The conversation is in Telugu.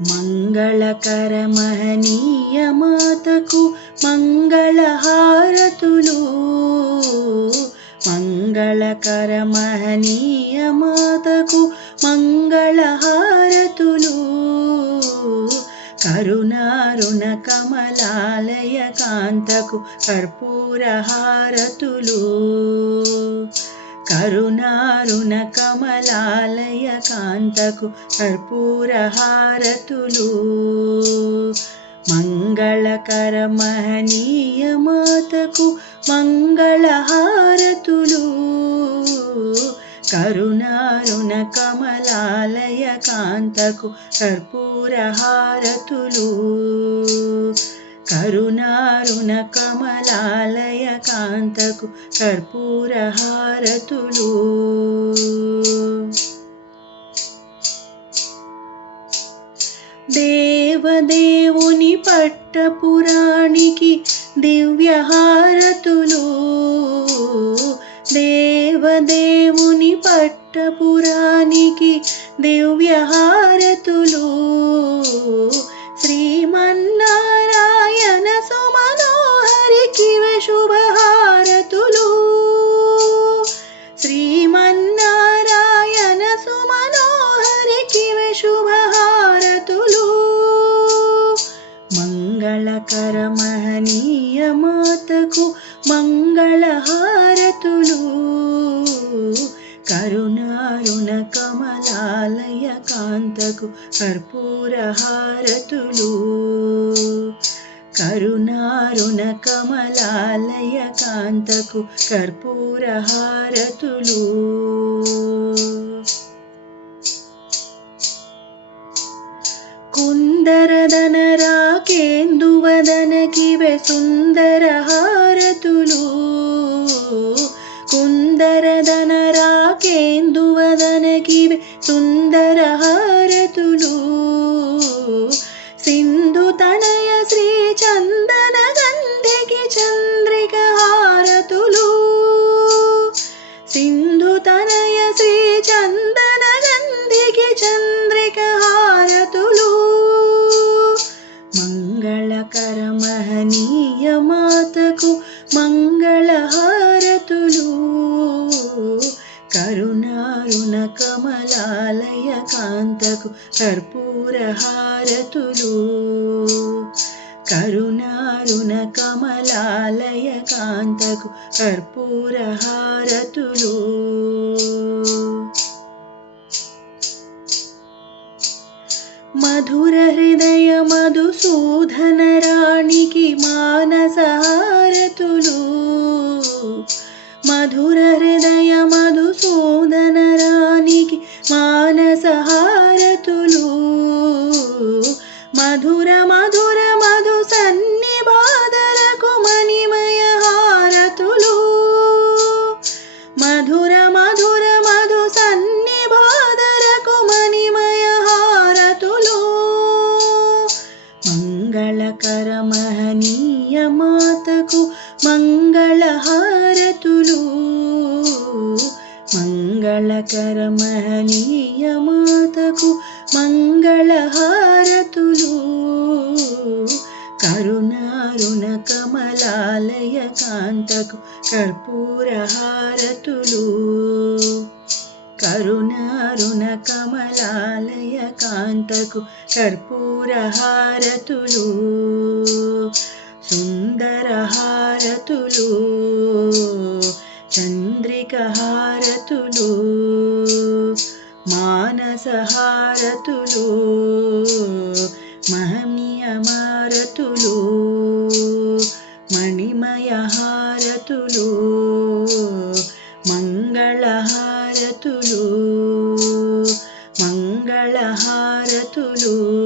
మంగళకర మహనీయ మాతకు మంగళహారతులు. మంగళకర మహనీయ మాతకు మంగళహారతులు. కరుణారుణ కమలాలయ కాంతకు కర్పూరహారతులు. కరుణారుణ కమలాలయ కాంతకు కర్పూరహారతులు. మంగళకర మహనీయ మాతకు మంగళహారతులు. కరుణారుణ కమలాలయ కాంతకు కర్పూరహారతులు. కరుణారుణ కమలాలయ కాంతకు కర్పూరహారతులు. దేవదేవుని పట్టపురాణికి దివ్యహారతులు. దేవదేవుని పట్టపురాణికి దివ్యహారతులు. శ్రీమన్నారాయణ సుమనోహరికి శుభహారతులు. శ్రీమన్నారాయణ సుమనోహరికి శుభహారతులు. మంగళకర మహనీయ మాతకు మంగళహారతులు. కరుణారుణ కమలాలయ కాంతకు కర్పూరహారతులు. కరుణారుణ కమలాలయ కాంతకు కర్పూరహారతులు. కుందరదన రాకేందువదనకివే సుందరహారతులు. కుందరదన రాకేందువదనకివే సుందరహారతులు. సింధు తనయ శ్రీ చందన గంధికి చంద్రిక హారతులు. సింధు తనయ శ్రీ చందన గంధికి చంద్రిక హారతులు. మంగళకర మహనీయ మాతకు మంగళహారతులు. కరుణారుణ కమలాలయ కాంతకు కర్పూరహారతులు. కరుణారుణ కమలాలయ కాంతకు కర్పూరహారతులు. మధుర హృదయ మధుసూదన రాణికి మానసహారతులు. మధుర హృదయ మధుసూదన రాణికి మానసహారతులు. మధుర మధుర మధు సన్నిబాధలకు మణిమయ హారతులు. మధుర మధుర మధు సన్నిబాధలకు మణిమయ హారతులు. మంగళకర మహనీయ మాతకు మంగళహారతులు. మంగళకర మహనీయ మాతకు మంగళహారతులు. కరుణారుణ కమలాలయ కాంతకు కర్పూరహారతులు. కరుణారుణ కమలాలయ కాంతకు కర్పూరహారతులు. సుందరహారతులు. చంద్రికహారతులు. మానసహారతులు. మహనీయమారతులు. మణిమయ హారతులు. మంగళహారతులు. మంగళహారతులు.